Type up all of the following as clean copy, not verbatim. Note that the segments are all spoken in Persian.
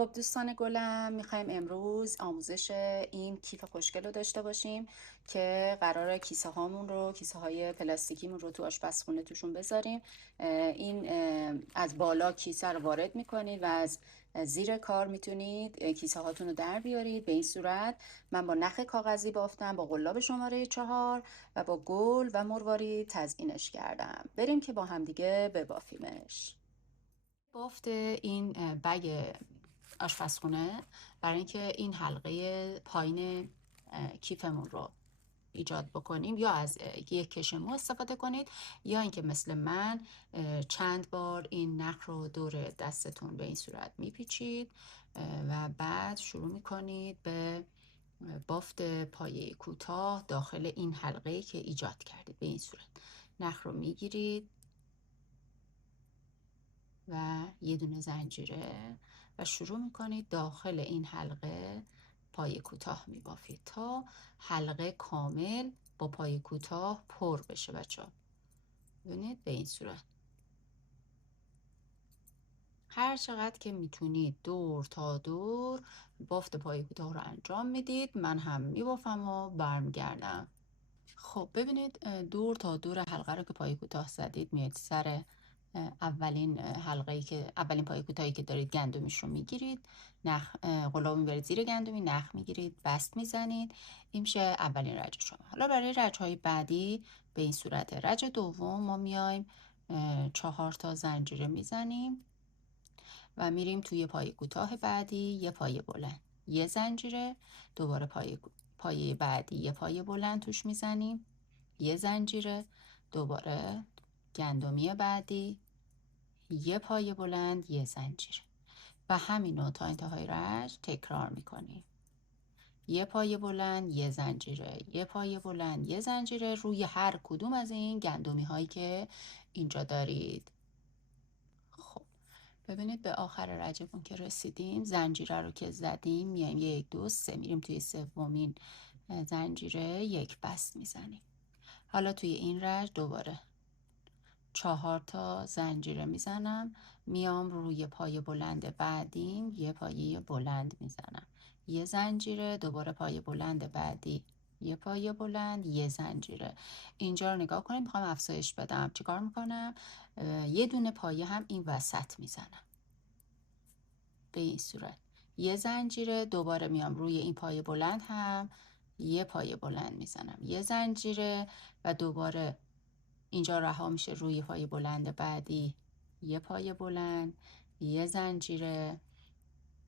خب دوستان گلم، میخوایم امروز آموزش این کیف خوشگل رو داشته باشیم که قراره کیسه هامون رو، کیسه های پلاستیکیمون رو تو آشپزخونه توشون بذاریم. این از بالا کیسه رو وارد میکنید و از زیر کار میتونید کیسه هاتون رو در بیارید. به این صورت من با نخ کاغذی بافتم، با قلاب شماره 4 و با گل و مروارید تزیینش کردم. بریم که با همدیگه ببافیمش. بافت این بگ آشپزخونه برای اینکه این حلقه پایین کیفمون رو ایجاد بکنیم، یا از یک کش مو استفاده کنید، یا اینکه مثل من چند بار این نخ رو دور دستتون به این صورت میپیچید و بعد شروع میکنید به بافت پایه کوتاه داخل این حلقه که ایجاد کردید. به این صورت نخ رو میگیرید و یه دونه زنجیره و شروع میکنید داخل این حلقه پای کوتاه میبافید تا حلقه کامل با پای کوتاه پر بشه. بچه ها ببینید به این صورت هر چقدر که میتونید دور تا دور بافت پای کوتاه رو انجام میدید. من هم میبافم و برمیگردم. خب ببینید دور تا دور حلقه رو که پای کوتاه زدید، میاد سر اولین حلقه‌ای که اولین پای کوتاهی که دارید گندمیش رو میگیرید، نخ قلاب میبرید زیر گندمی، نخ میگیرید، بست میزنید. این میشه اولین رج شما. حالا برای رج‌های بعدی به این صورت. رج دوم ما میایم 4 تا زنجیره میزنیم و میریم توی پای کوتاه بعدی یه پای بلند، یه زنجیره، دوباره پای بعدی یه پای بلند توش میزنیم، یه زنجیره، دوباره گندمی بعدی یه پای بلند، یه زنجیره و همینو تا انتهای رج تکرار میکنیم. یه پای بلند، یه زنجیره، یه پای بلند، یه زنجیره روی هر کدوم از این گندمی هایی که اینجا دارید. خب ببینید به آخر رجمون که رسیدیم، زنجیره رو که زدیم میایم 1 2 3 میریم توی سومین زنجیره یک بست میزنیم. حالا توی این رج دوباره 4 تا زنجیره میزنم، میام روی پای بلند بعدیم یه پایه بلند میزنم، یه زنجیره، دوباره پای بلند بعدی یه پایه بلند، یه زنجیره. اینجا رو نگاه کنیم، میخوام افزایش بدم. چیکار میکنم؟ یه دونه پایه هم این وسط میزنم به این صورت، یه زنجیره، دوباره میام روی این پایه بلند هم یه پایه بلند میزنم، یه زنجیره و دوباره اینجا رها میشه روی پای بلند بعدی یه پای بلند، یه زنجیره،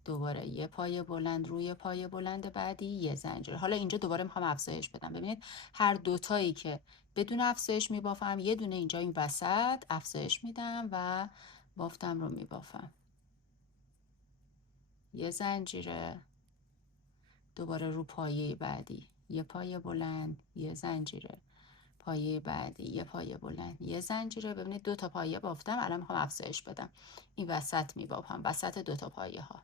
دوباره یه پای بلند روی پای بلند بعدی یه زنجیره. حالا اینجا دوباره میخوام افزایش بدم. ببینید هر دوتایی که بدون افزایش میبافم، یه دونه اینجا این وسط افزایش میدم و بافتم رو میبافم. یه زنجیره، دوباره رو پایه بعدی یه پای بلند، یه زنجیره، پایه بعدی یه پایه بلند، یه زنجیره. ببینید 2 تا پایه بافتم. الان میخوام افزایش بدم، این وسط میبافم، وسط 2 تا پایه ها،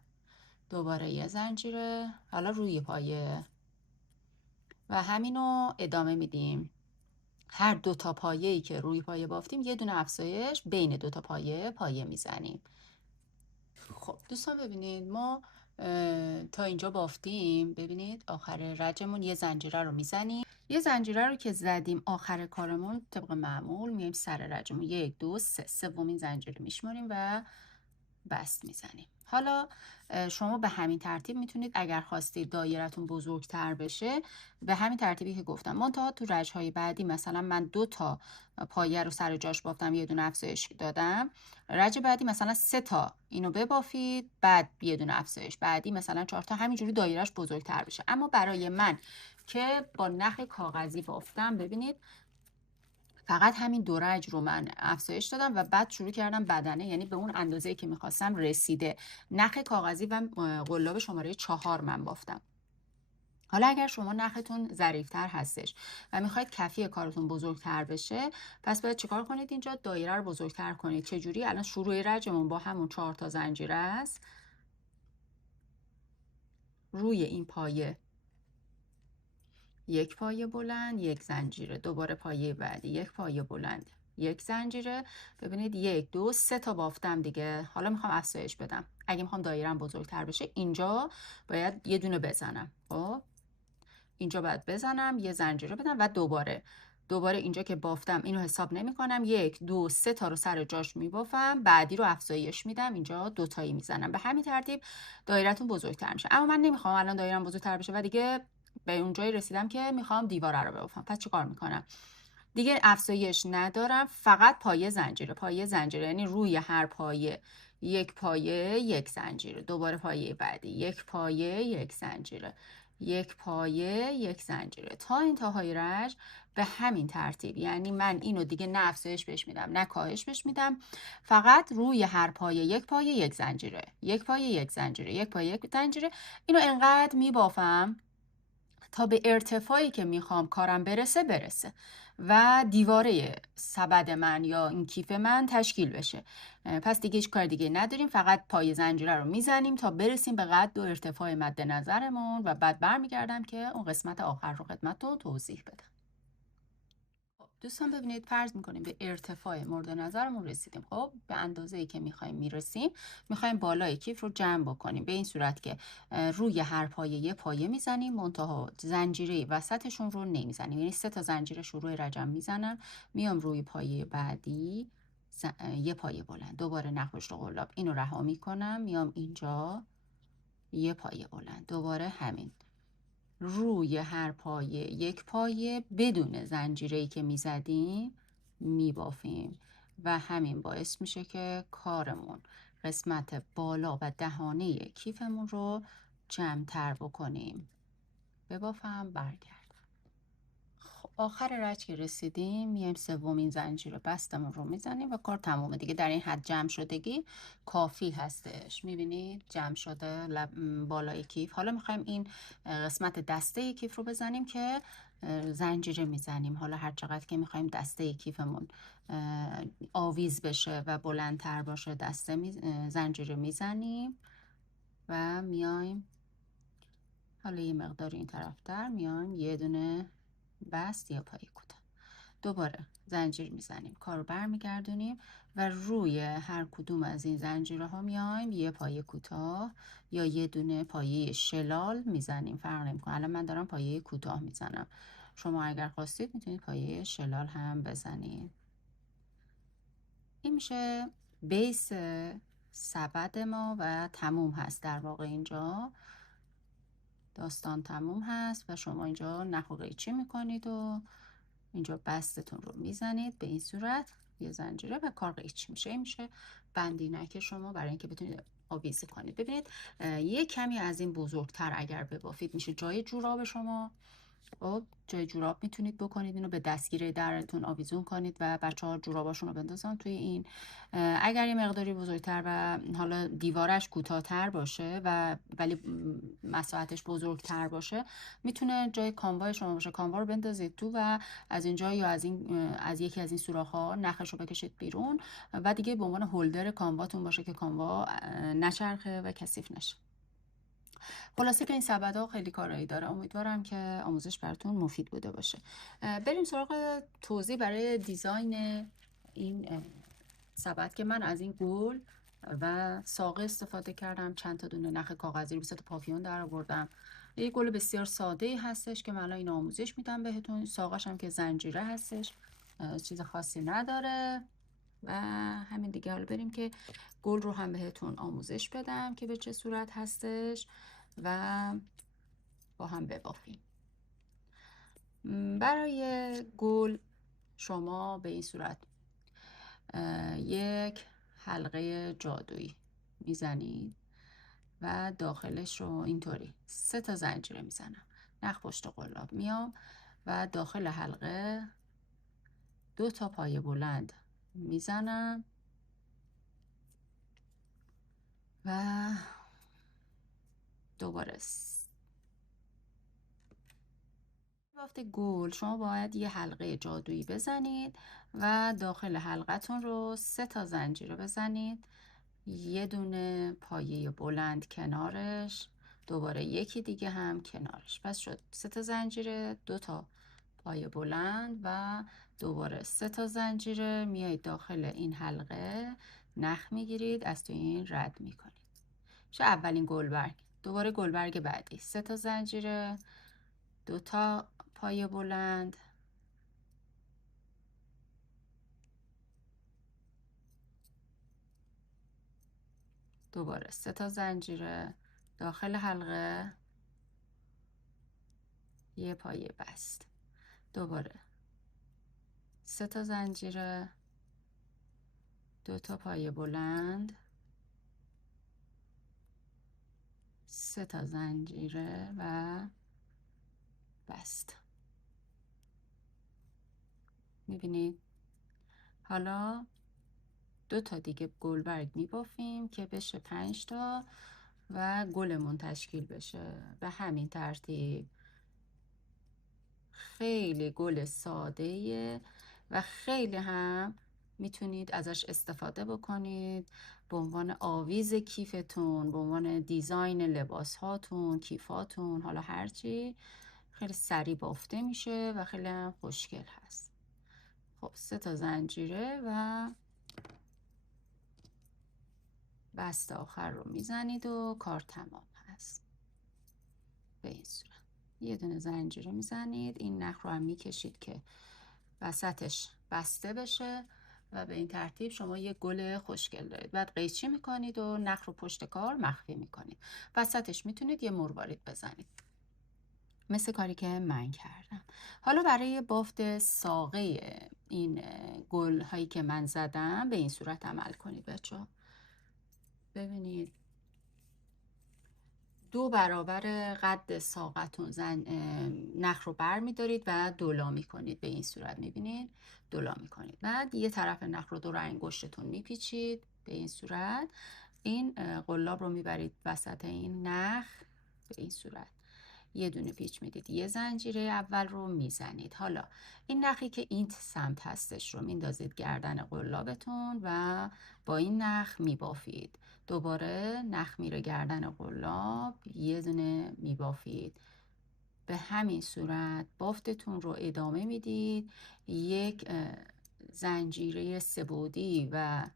دوباره یه زنجیره، حالا روی پایه و همینو ادامه میدیم. هر 2 تا پایه‌ای که روی پایه بافتیم یه دونه افزایش بین 2 تا پایه میزنیم. خب دوستان ببینید ما تا اینجا بافتیم. ببینید آخر رجمون یه زنجیره رو میزنیم. یه زنجیره رو که زدیم آخر کارمون طبق معمول میایم سر رجمون 1 2 3 سومین زنجیره میشماریم و بست میزنیم. حالا شما به همین ترتیب میتونید اگر خواستید دایرتون بزرگتر بشه به همین ترتیبی که گفتم. منتها تو رجهای بعدی مثلا من 2 تا پایه رو سر جاش بافتم، یه دونه افزایش دادم. رج بعدی مثلا 3 تا اینو ببافید، بعد یه دونه افزایش، بعدی مثلا 4 تا، همینجوری دایرهش بزرگتر بشه. اما برای من که با نخ کاغذی بافتم، ببینید فقط همین 2 رج رو من افزایش دادم و بعد شروع کردم بدنه، یعنی به اون اندازه‌ای که میخواستم رسیده. نخ کاغذی و قلاب شماره 4 من بافتم. حالا اگر شما نختون ظریف‌تر هستش و میخواید کفی کارتون بزرگتر بشه، پس باید چیکار کنید؟ اینجا دایره رو بزرگتر کنید. چجوری؟ الان شروع رجمون با همون 4 تا زنجیره است. روی این پایه یک پایه بلند، یک زنجیره، دوباره پایه بعدی یک پایه بلند، یک زنجیره. ببینید 1 2 3 تا بافتم دیگه. حالا میخوام افزایش بدم. اگه میخوام دایرم بزرگتر بشه اینجا باید یه دونه بزنم. خب اینجا باید بزنم، یه زنجیره بدم و دوباره اینجا که بافتم اینو حساب نمی کنم. 1 2 3 تا رو سر جاش میبافم، بعدی رو افزایش میدم، اینجا 2 تایی میزنم. به همین ترتیب دایرتون بزرگتر میشه. اما من نمیخوام الان دایرم بزرگتر بشه و دیگه به اونجایی رسیدم که میخوام دیواره رو ببافم. پس چیکار میکنم؟ دیگه افزایش ندارم، فقط پایه زنجیره، یعنی روی هر پایه یک پایه یک زنجیره. دوباره پایه بعدی یک پایه یک زنجیره، یک پایه یک زنجیره تا انتهای رج. به همین ترتیب، یعنی من اینو دیگه نه افزایش بهش میدم نه کاهش بهش میدم، فقط روی هر پایه یک پایه یک زنجیره، یک پایه یک زنجیره، یک پایه یک زنجیره. اینو انقدر میبافم تا به ارتفاعی که میخوام کارم برسه و دیواره سبد من یا این کیف من تشکیل بشه. پس دیگه هیچ کار دیگه نداریم، فقط پای زنجیره رو میزنیم تا برسیم به قد و ارتفاع مد نظرمون و بعد برمیگردم که اون قسمت آخر رو خدمت رو توضیح بدم. دوستان ببینید، فرض میکنیم به ارتفاع مورد نظرمون رسیدیم. خب به اندازه‌ای که میخوایم میرسیم، میخوایم بالای کیف رو جمع بکنیم به این صورت که روی هر پایه یه پایه میزنیم، منتها زنجیره وسطشون رو نمیزنیم. یعنی 3 تا زنجیره شروع رجم میزنم، میام روی پایه بعدی یه پایه بلند، دوباره نخوش قلاب اینو رها میکنم، میام اینجا یه پایه بلند، دوباره همین روی هر پایه یک پایه بدون زنجیره‌ای که میزدیم میبافیم و همین باعث میشه که کارمون قسمت بالا و دهانه کیفمون رو جمع‌تر بکنیم. ببافم برگرد. خب آخر رج که رسیدیم، میایم سومین زنجیر بستمون رو میزنیم و کار تمومه دیگه. در این حد جمع شدگی کافی هستش. میبینید جمع شده بالای کیف. حالا میخوایم این قسمت دسته کیف رو بزنیم که زنجیره میزنیم. حالا هر چقدر که میخوایم دسته کیفمون آویز بشه و بلندتر باشه زنجیره میزنیم و میایم حالا یه مقدار این طرفتر میایم یه دونه بست یا پای کوتاه، دوباره زنجیر میزنیم، کار رو برمیگردونیم و روی هر کدوم از این زنجیره ها میایم یه پایه کوتاه یا یه دونه پایه شلال میزنیم، فرق نمیکنه. الان من دارم پایه کوتاه میزنم، شما اگر خواستید میتونید پایه شلال هم بزنید. این میشه بیس سبد ما و تموم هست. در واقع اینجا داستان تموم هست و شما اینجا نخ و قیچی میکنید و اینجا بستتون رو میزنید به این صورت، یه زنجیره و کار قیچی میشه. این میشه بندینک شما برای اینکه بتونید آویزی کنید. ببینید یه کمی از این بزرگتر اگر ببافید میشه جای جوراب شما. خب جای جوراب میتونید بکنید، اینو به دستگیره درتون آویزون کنید و بچه‌ها جوراباشون رو بندازن توی این. اگر یه مقداری بزرگتر و حالا دیوارش کوتاه‌تر باشه و ولی مساحتش بزرگتر باشه، میتونه جای کاموای شما باشه. کاموا رو بندازید تو و از اینجا یا از یکی از این سوراخ‌ها نخش رو بکشید بیرون و دیگه به عنوان هولدر کامواتون باشه که کاموا نچرخه و کثیف نشه. خلاصه که این سبدها خیلی کارایی داره. امیدوارم که آموزش براتون مفید بوده باشه. بریم سراغ توضیح برای دیزاین این سبد که من از این گل و ساقه استفاده کردم. چند تا دونه نخ کاغذی رو به صورت پاپیون در آوردم. یه گل بسیار ساده ای هستش که من الان این آموزش میدم بهتون. ساقش هم که زنجیره هستش، چیز خاصی نداره و همین دیگه. حالا بریم که گل رو هم بهتون آموزش بدم که به چه صورت هستش و با هم ببافیم. برای گل شما به این صورت یک حلقه جادویی میزنید و داخلش رو اینطوری 3 تا زنجیره میزنم، نخ پشت قلاب میام و داخل حلقه 2 تا پایه بلند میزنم و دوباره بافت گل شما باید یه حلقه جادویی بزنید و داخل حلقتون رو 3 تا زنجیره بزنید، یه دونه پایه بلند کنارش، دوباره یکی دیگه هم کنارش. پس شد 3 تا زنجیره، 2 تا پایه بلند و دوباره 3 تا زنجیره میایید داخل این حلقه نخ میگیرید، از تو این رد میکنید. میشه اولین گلبرگ. دوباره گلبرگ بعدی 3 تا زنجیره، 2 تا پایه بلند، دوباره 3 تا زنجیره داخل حلقه، یه پایه بست، دوباره 3 تا زنجیره، 2 تا پایه بلند، 3 تا زنجیره و بست. میبینید؟ حالا 2 تا دیگه گلبرگ میبافیم که بشه 5 تا و گلمون تشکیل بشه. به همین ترتیب. خیلی گل ساده‌ایه و خیلی هم میتونید ازش استفاده بکنید به عنوان آویز کیفتون، به عنوان دیزاین لباس هاتون، کیفاتون، حالا هرچی. خیلی سریع بافته میشه و خیلی هم خوشگل هست. خب 3 تا زنجیره و بست آخر رو میزنید و کار تمام هست. به این صورت یه دونه زنجیره میزنید، این نخ رو هم میکشید که وسطش بسته بشه و به این ترتیب شما یه گل خوشگل دارید. بعد قیچی میکنید و نخ رو پشت کار مخفی میکنید. وسطش میتونید یه مروارید بزنید مثل کاری که من کردم. حالا برای بافت ساقه این گل هایی که من زدم به این صورت عمل کنید بچه‌ها. ببینید 2 برابر قد ساقتون نخ رو بر می دارید و دولا می کنید. به این صورت میبینید دولا می کنید. بعد یه طرف نخ رو دور انگشتتون میپیچید به این صورت. این قلاب رو میبرید وسط این نخ به این صورت. یه دونه پیچ میدید، یه زنجیره اول رو میزنید. حالا این نخی که این سمت هستش رو میندازید گردن قلابتون و با این نخ میبافید. دوباره نخ میره گردن قلاب، یه دونه میبافید. به همین صورت بافتتون رو ادامه میدید. یک زنجیره سه‌بعدی و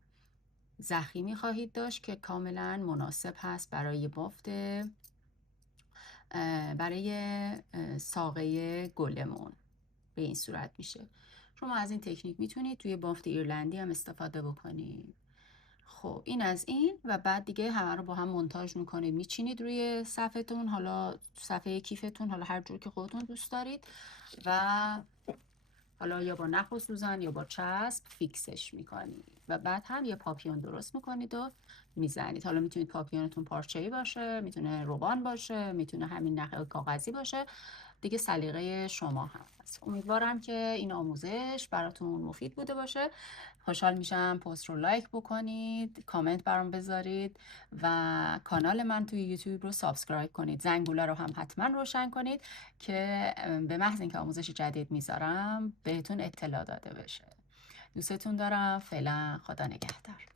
ضخیمی خواهید داشت که کاملا مناسب هست برای بافت برای ساقه گلمون. به این صورت میشه. شما از این تکنیک میتونید توی بافت ایرلندی هم استفاده بکنید. خب این از این و بعد دیگه همه رو با هم مونتاژ میکنید، میچینید روی صفحتون، حالا صفحه کیفتون، حالا هر جور که خودتون دوست دارید و حالا یا با نخ و سوزن یا با چسب فیکسش میکنید و بعد هم یه پاپیون درست میکنید و میزنید. حالا میتونید پاپیونتون پارچه‌ای باشه، میتونه روبان باشه، میتونه همین نخ کاغذی باشه، دیگه سلیقه شما هم هست. امیدوارم که این آموزش براتون مفید بوده باشه. خوشحال میشم پست رو لایک بکنید، کامنت برام بذارید و کانال من توی یوتیوب رو سابسکرایب کنید. زنگوله رو هم حتما روشن کنید که به محض اینکه آموزش جدید میذارم بهتون اطلاع داده بشه. دوستتون دارم. فعلا خدا نگهدار.